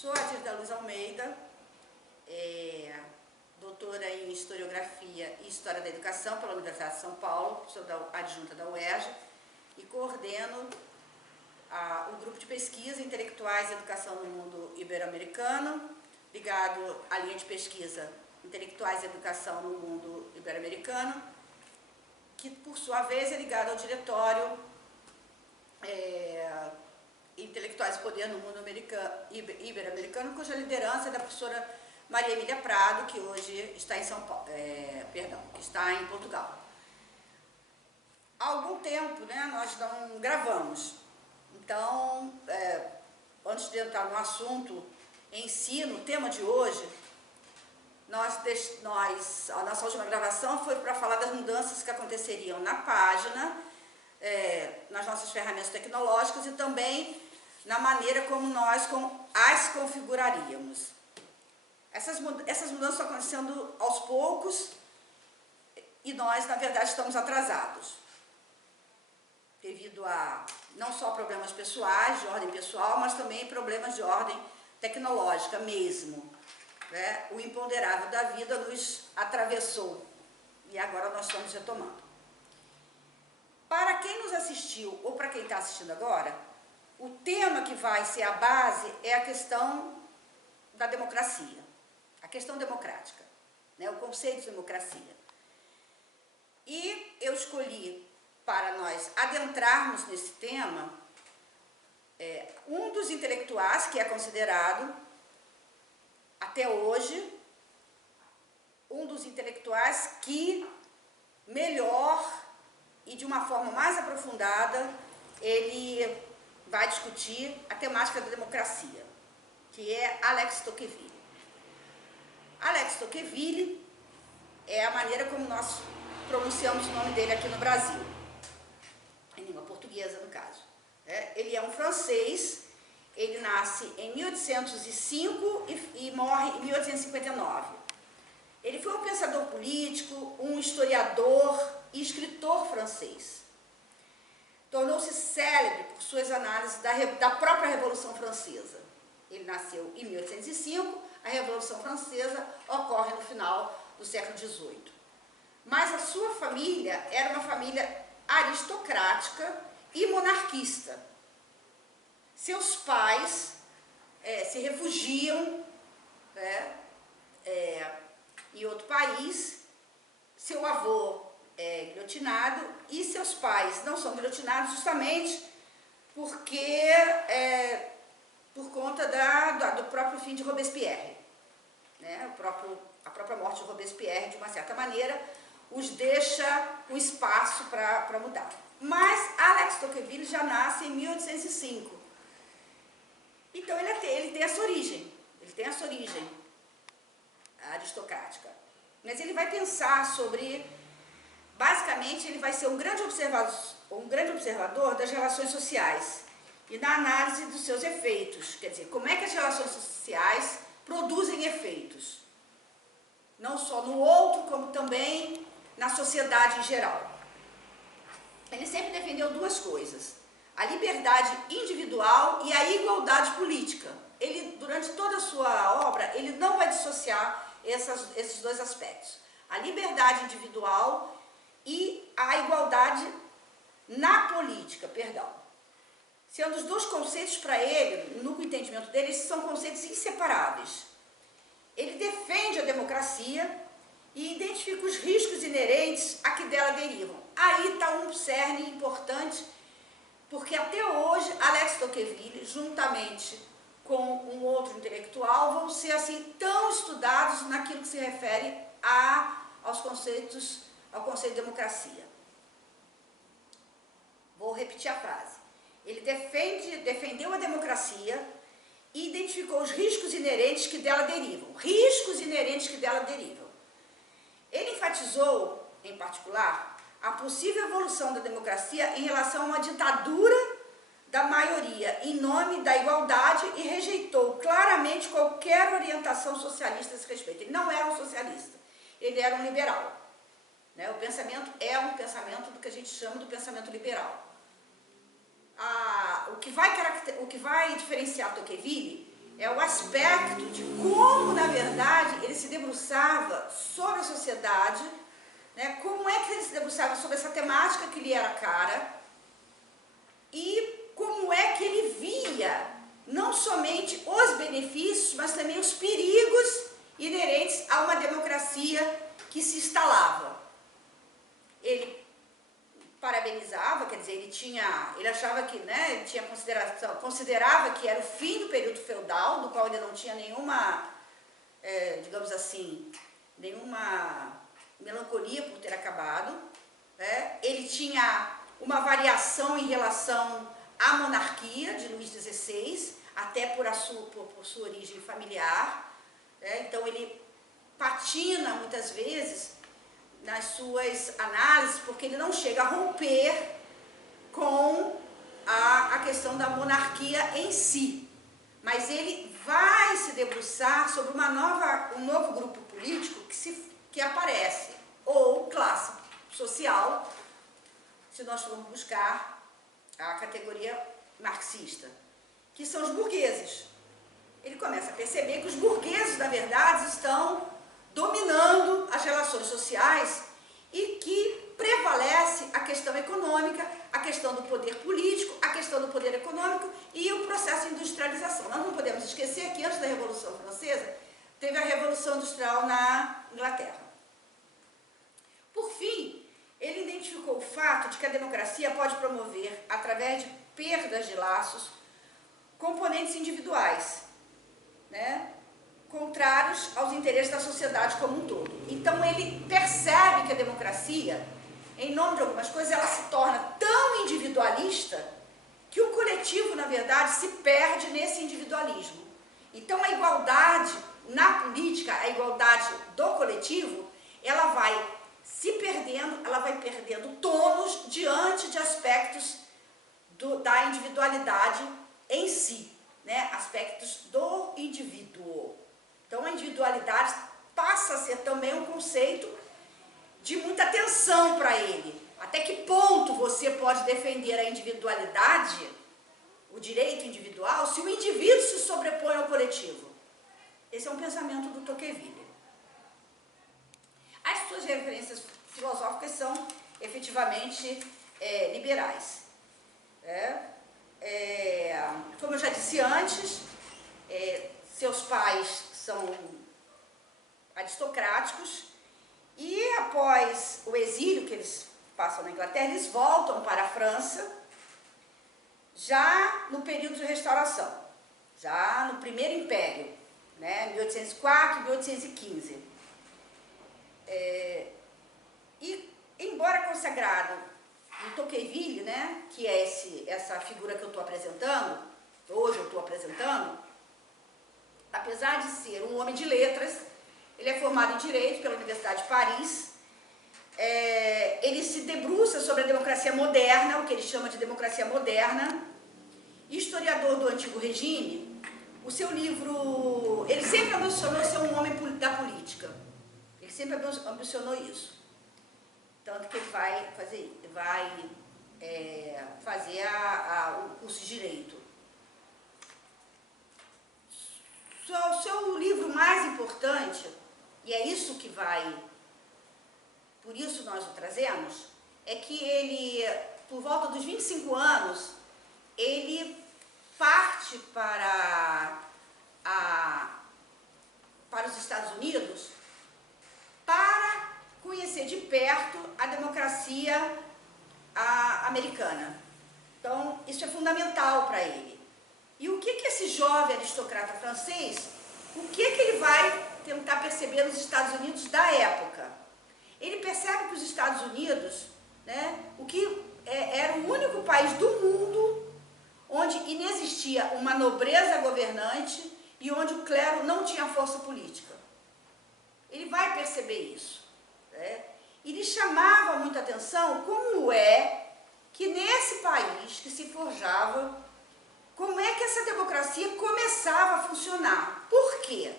Sou a Dirda Luz Almeida, doutora em Historiografia e História da Educação pela Universidade de São Paulo, sou adjunta da UERJ e coordeno o grupo de pesquisa Intelectuais e Educação no Mundo Ibero-Americano, ligado à linha de pesquisa Intelectuais e Educação no Mundo Ibero-Americano, que por sua vez é ligado ao diretório Intelectuais e Poder no Mundo Ibero-Americano, cuja liderança é da professora Maria Emília Prado, que hoje está em que está em Portugal. Há algum tempo, nós não gravamos. Então, antes de entrar no assunto em si, no tema de hoje, a nossa última gravação foi para falar das mudanças que aconteceriam na página, nas nossas ferramentas tecnológicas e também na maneira como nós as configuraríamos. Essas mudanças estão acontecendo aos poucos e nós, na verdade, estamos atrasados, devido a não só problemas pessoais, de ordem pessoal, mas também problemas de ordem tecnológica mesmo. O imponderável da vida nos atravessou e agora nós estamos retomando. Para quem nos assistiu ou para quem está assistindo agora, o tema que vai ser a base é a questão da democracia, a questão democrática, o conceito de democracia. E eu escolhi, para nós adentrarmos nesse tema, um dos intelectuais que é considerado, até hoje, um dos intelectuais que melhor e de uma forma mais aprofundada ele vai discutir a temática da democracia, que é Alex Tocqueville. Alex Tocqueville é a maneira como nós pronunciamos o nome dele aqui no Brasil, em língua portuguesa, no caso. Ele é um francês, ele nasce em 1805 e morre em 1859. Ele foi um pensador político, um historiador e escritor francês. Tornou-se célebre por suas análises da própria Revolução Francesa. Ele nasceu em 1805, a Revolução Francesa ocorre no final do século XVIII. Mas a sua família era uma família aristocrática e monarquista. Seus pais se refugiam em outro país, seu avô é guilhotinado e seus pais não são guilhotinados justamente porque por conta do próprio fim de Robespierre. A própria morte de Robespierre, de uma certa maneira, os deixa um espaço para mudar. Mas Alex Tocqueville já nasce em 1805. Então ele tem essa origem aristocrática. Mas ele vai pensar sobre, basicamente, ele vai ser um grande observador das relações sociais e na análise dos seus efeitos. Quer dizer, como é que as relações sociais produzem efeitos, não só no outro, como também na sociedade em geral. Ele sempre defendeu duas coisas: a liberdade individual e a igualdade política. Ele, durante toda a sua obra, ele não vai dissociar esses dois aspectos: a liberdade individual e a igualdade na política, Sendo os dois conceitos, para ele, no entendimento dele, são conceitos inseparáveis. Ele defende a democracia e identifica os riscos inerentes a que dela derivam. Aí está um cerne importante, porque até hoje Alex Tocqueville, juntamente com um outro intelectual, vão ser assim tão estudados naquilo que se refere ao conceito de democracia. Vou repetir a frase. Ele defendeu a democracia e identificou os riscos inerentes que dela derivam. Ele enfatizou, em particular, a possível evolução da democracia em relação a uma ditadura da maioria em nome da igualdade e rejeitou claramente qualquer orientação socialista a esse respeito. Ele não era um socialista, ele era um liberal. O pensamento é um pensamento do que a gente chama do pensamento liberal. O que vai diferenciar Tocqueville é o aspecto de como, na verdade, ele se debruçava sobre a sociedade, né? Como é que ele se debruçava sobre essa temática que lhe era cara e como é que ele via não somente os benefícios, mas também os perigos inerentes a uma democracia que se instalava. Ele parabenizava, quer dizer, ele achava que, né, ele tinha considerava que era o fim do período feudal, do qual ele não tinha nenhuma, digamos assim, nenhuma melancolia por ter acabado, né? Ele tinha uma variação em relação à monarquia de Luís XVI, até por sua origem familiar, né? Então ele patina muitas vezes nas suas análises, porque ele não chega a romper com a questão da monarquia em si, mas ele vai se debruçar sobre um novo grupo político que aparece, ou classe social, se nós formos buscar a categoria marxista, que são os burgueses. Ele começa a perceber que os burgueses, na verdade, estão dominando as relações sociais e que prevalece a questão econômica, a questão do poder político, a questão do poder econômico e o processo de industrialização. Nós não podemos esquecer que antes da Revolução Francesa teve a Revolução Industrial na Inglaterra. Por fim, ele identificou o fato de que a democracia pode promover, através de perdas de laços, componentes individuais, né, contrários aos interesses da sociedade como um todo. Então ele percebe que a democracia, em nome de algumas coisas, ela se torna tão individualista que o coletivo, na verdade, se perde nesse individualismo. Então a igualdade na política, a igualdade do coletivo, ela vai se perdendo, ela vai perdendo tônus diante de aspectos da individualidade em si, né? Aspectos do indivíduo. Então a individualidade passa a ser também um conceito de muita atenção para ele. Até que ponto você pode defender a individualidade, o direito individual, se o indivíduo se sobrepõe ao coletivo? Esse é um pensamento do Tocqueville. As suas referências filosóficas são efetivamente liberais. Como eu já disse antes, seus pais são aristocráticos e após o exílio que eles passam na Inglaterra, eles voltam para a França já no período de restauração, já no primeiro império, né, 1804 e 1815. E embora consagrado em Tocqueville, né, que é essa figura que eu estou apresentando, hoje eu estou apresentando, apesar de ser um homem de letras, ele é formado em Direito pela Universidade de Paris, ele se debruça sobre a democracia moderna, o que ele chama de democracia moderna, historiador do Antigo Regime. O seu livro, ele sempre ambicionou ser um homem da política, ele sempre ambicionou isso, tanto que ele vai fazer o curso de Direito. O seu livro mais importante, e é isso que por isso nós o trazemos, é que ele, por volta dos 25 anos, ele parte para os Estados Unidos para conhecer de perto a democracia americana. Então, isso é fundamental para ele. E o que esse jovem aristocrata francês, o que ele vai tentar perceber nos Estados Unidos da época? Ele percebe que os Estados Unidos, né, era o único país do mundo onde inexistia uma nobreza governante e onde o clero não tinha força política. Ele vai perceber isso, né? E lhe chamava muita atenção como é que nesse país que se forjava, como é que essa democracia começava a funcionar. Por quê?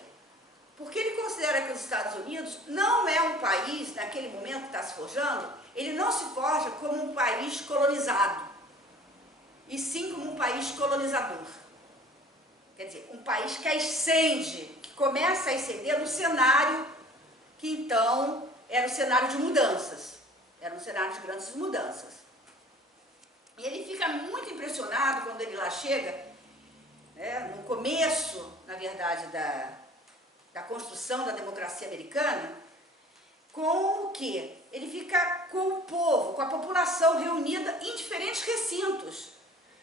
Porque ele considera que os Estados Unidos não é um país, naquele momento que está se forjando, ele não se forja como um país colonizado, e sim como um país colonizador. Quer dizer, um país que ascende, que começa a ascender no cenário que então era o cenário de mudanças, era um cenário de grandes mudanças. E ele fica muito impressionado quando ele lá chega, né, no começo, na verdade, da construção da democracia americana, com o quê? Ele fica com o povo, com a população reunida em diferentes recintos.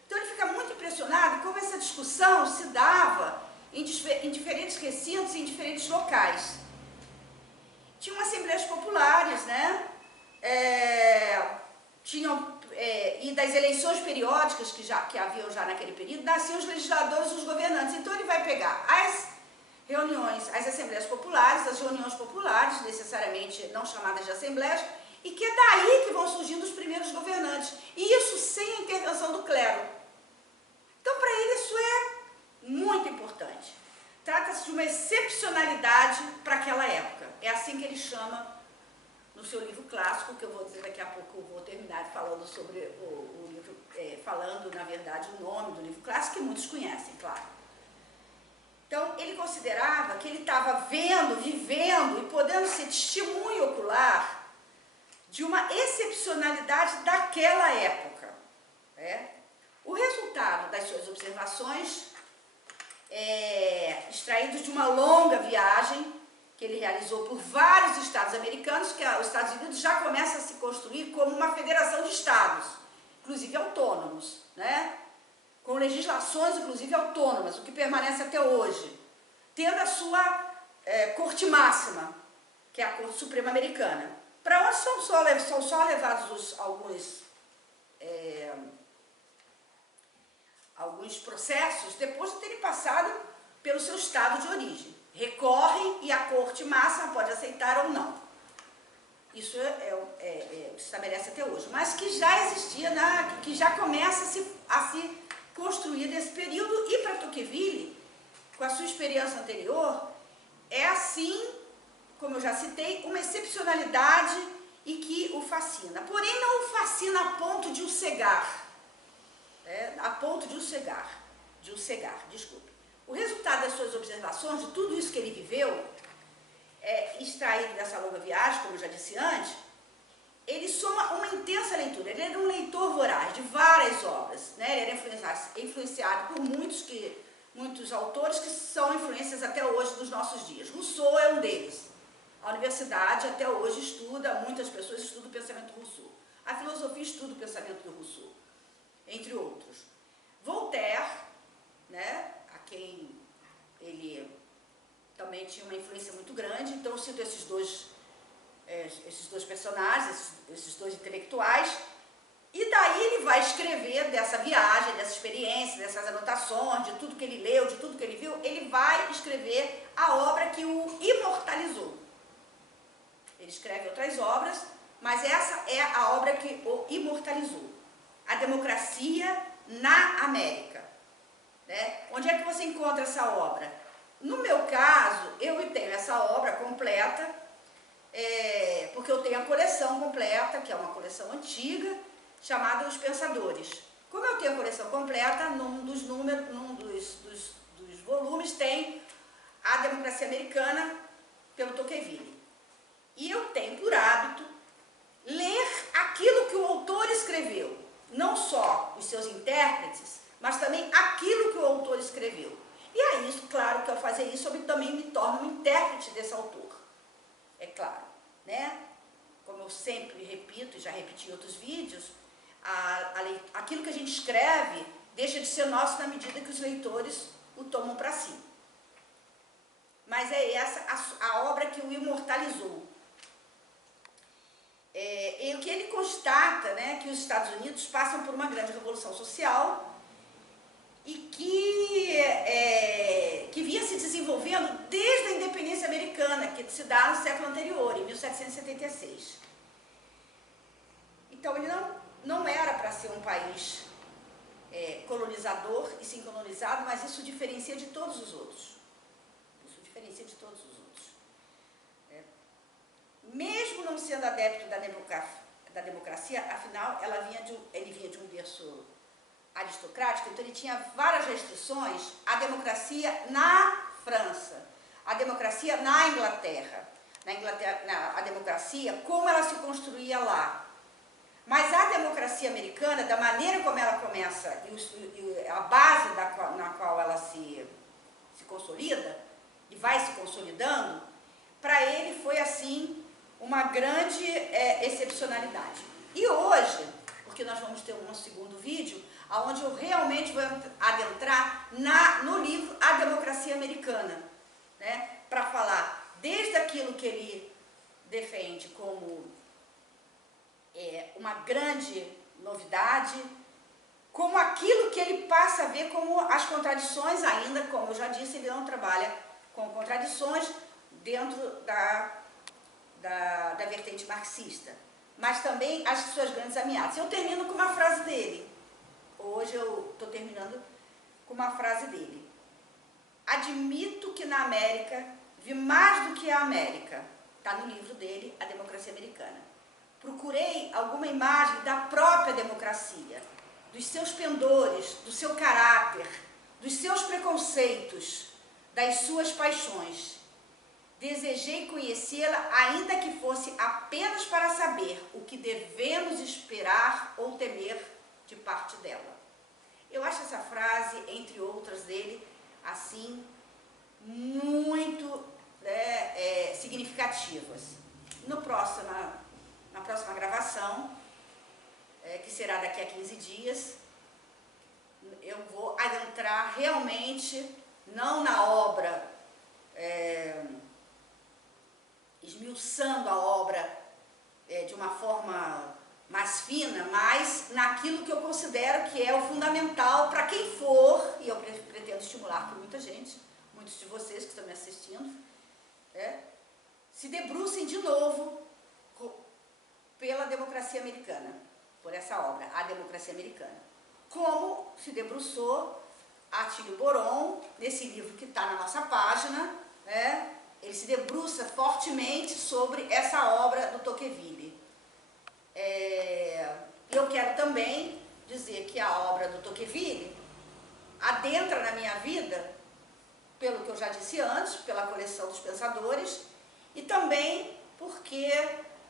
Então ele fica muito impressionado como essa discussão se dava em diferentes recintos e em diferentes locais. Tinham assembleias populares, né? E das eleições periódicas que haviam já naquele período, nasciam os legisladores e os governantes. Então ele vai pegar as reuniões, as assembleias populares, as reuniões populares, necessariamente não chamadas de assembleias, e que é daí que vão surgindo os primeiros governantes. E isso sem a intervenção do clero. Então, para ele, isso é muito importante. Trata-se de uma excepcionalidade para aquela época. É assim que ele chama no seu livro clássico, que eu vou dizer daqui a pouco, eu vou terminar falando sobre o livro, falando, na verdade, o nome do livro clássico, que muitos conhecem, claro. Então, ele considerava que ele estava vendo, vivendo e podendo ser testemunho ocular de uma excepcionalidade daquela época. O resultado das suas observações, extraídos de uma longa viagem que ele realizou por vários estados americanos, que os Estados Unidos já começa a se construir como uma federação de estados, inclusive autônomos, né? Com legislações, inclusive, autônomas, o que permanece até hoje, tendo a sua corte máxima, que é a Corte Suprema Americana, para onde são só levados alguns processos depois de terem passado pelo seu estado de origem. Recorrem e a Corte Máxima pode aceitar ou não. Isso estabelece até hoje, mas que já existia, que já começa a se construir nesse período, e para Tocqueville, com a sua experiência anterior, é assim, como eu já citei, uma excepcionalidade e que o fascina. Porém, não o fascina a ponto de o cegar. Desculpe. O resultado das suas observações, de tudo isso que ele viveu, extraído dessa longa viagem, como eu já disse antes, ele soma uma intensa leitura. Ele era um leitor voraz de várias obras, né? Ele era influenciado por muitos autores que são influências até hoje dos nossos dias. Rousseau é um deles. A universidade até hoje estuda, muitas pessoas estudam o pensamento do Rousseau. A filosofia estuda o pensamento do Rousseau, entre outros. Voltaire, né, a quem ele também tinha uma influência muito grande, então eu cito esses dois personagens, esses dois intelectuais, e daí ele vai escrever dessa viagem, dessa experiência, dessas anotações, de tudo que ele leu, de tudo que ele viu, ele vai escrever a obra que o imortalizou. Ele escreve outras obras, mas essa é a obra que o imortalizou. A Democracia na América. Né? Onde é que você encontra essa obra? No meu caso, eu tenho essa obra completa, porque eu tenho a coleção completa, que é uma coleção antiga, chamada Os Pensadores. Como eu tenho a coleção completa, num dos volumes tem a Democracia Americana pelo Tocqueville. E eu tenho por hábito ler aquilo que o autor escreveu, não só os seus intérpretes, mas também aquilo que o autor escreveu. E aí, claro que ao fazer isso, eu também me torno um intérprete desse autor. É claro, né? Como eu sempre repito, e já repeti em outros vídeos, aquilo que a gente escreve deixa de ser nosso na medida que os leitores o tomam para si. Mas é essa a obra que o imortalizou. E o que ele constata, né, que os Estados Unidos passam por uma grande revolução social e que vinha se desenvolvendo desde a independência americana, que se dá no século anterior, em 1776. Então, ele não era para ser um país colonizador e sim colonizado, mas isso diferencia de todos os outros. Isso diferencia de todos os outros. Mesmo não sendo adepto da democracia, afinal, ele vinha de um berço aristocrático, então ele tinha várias restrições à democracia na França, à democracia na Inglaterra. A democracia, como ela se construía lá. Mas a democracia americana, da maneira como ela começa, e a base na qual ela se consolida, e vai se consolidando, para ele foi assim uma grande excepcionalidade. E hoje, porque nós vamos ter um segundo vídeo, onde eu realmente vou adentrar no livro A Democracia Americana, né, para falar desde aquilo que ele defende como uma grande novidade, como aquilo que ele passa a ver como as contradições ainda, como eu já disse, ele não trabalha com contradições dentro da vertente marxista, mas também as suas grandes ameaças. Eu termino com uma frase dele. Hoje eu estou terminando com uma frase dele. Admito que na América vi mais do que a América. Está no livro dele, A Democracia Americana. Procurei alguma imagem da própria democracia, dos seus pendores, do seu caráter, dos seus preconceitos, das suas paixões. Desejei conhecê-la, ainda que fosse apenas para saber o que devemos esperar ou temer de parte dela. Eu acho essa frase, entre outras dele, assim, muito significativas. Na próxima gravação, que será daqui a 15 dias, eu vou adentrar realmente, não na obra, esmiuçando a obra de uma forma mais fina, mas naquilo que eu considero que é o fundamental para quem for, e eu pretendo estimular por muita gente, muitos de vocês que estão me assistindo, se debrucem de novo pela democracia americana, por essa obra, A Democracia Americana. Como se debruçou Atílio Boron, nesse livro que está na nossa página, ele se debruça fortemente sobre essa obra do Tocqueville. Eu quero também dizer que a obra do Tocqueville adentra na minha vida, pelo que eu já disse antes, pela coleção dos pensadores, e também porque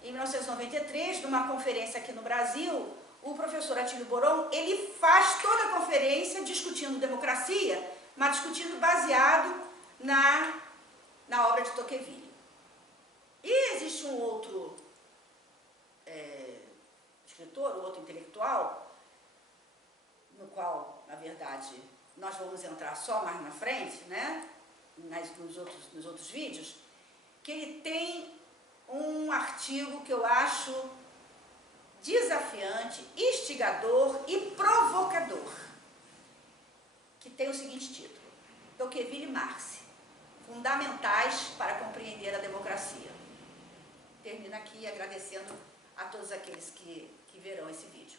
em 1993, numa conferência aqui no Brasil, o professor Atílio Boron, ele faz toda a conferência discutindo democracia, mas discutindo baseado na obra de Tocqueville. E existe um outro escritor, um outro intelectual, no qual, na verdade, nós vamos entrar só mais na frente, nos outros vídeos, que ele tem um artigo que eu acho desafiante, instigador e provocador, que tem o seguinte título: Tocqueville e Marx, fundamentais para compreender a democracia. Termino aqui agradecendo a todos aqueles que verão esse vídeo.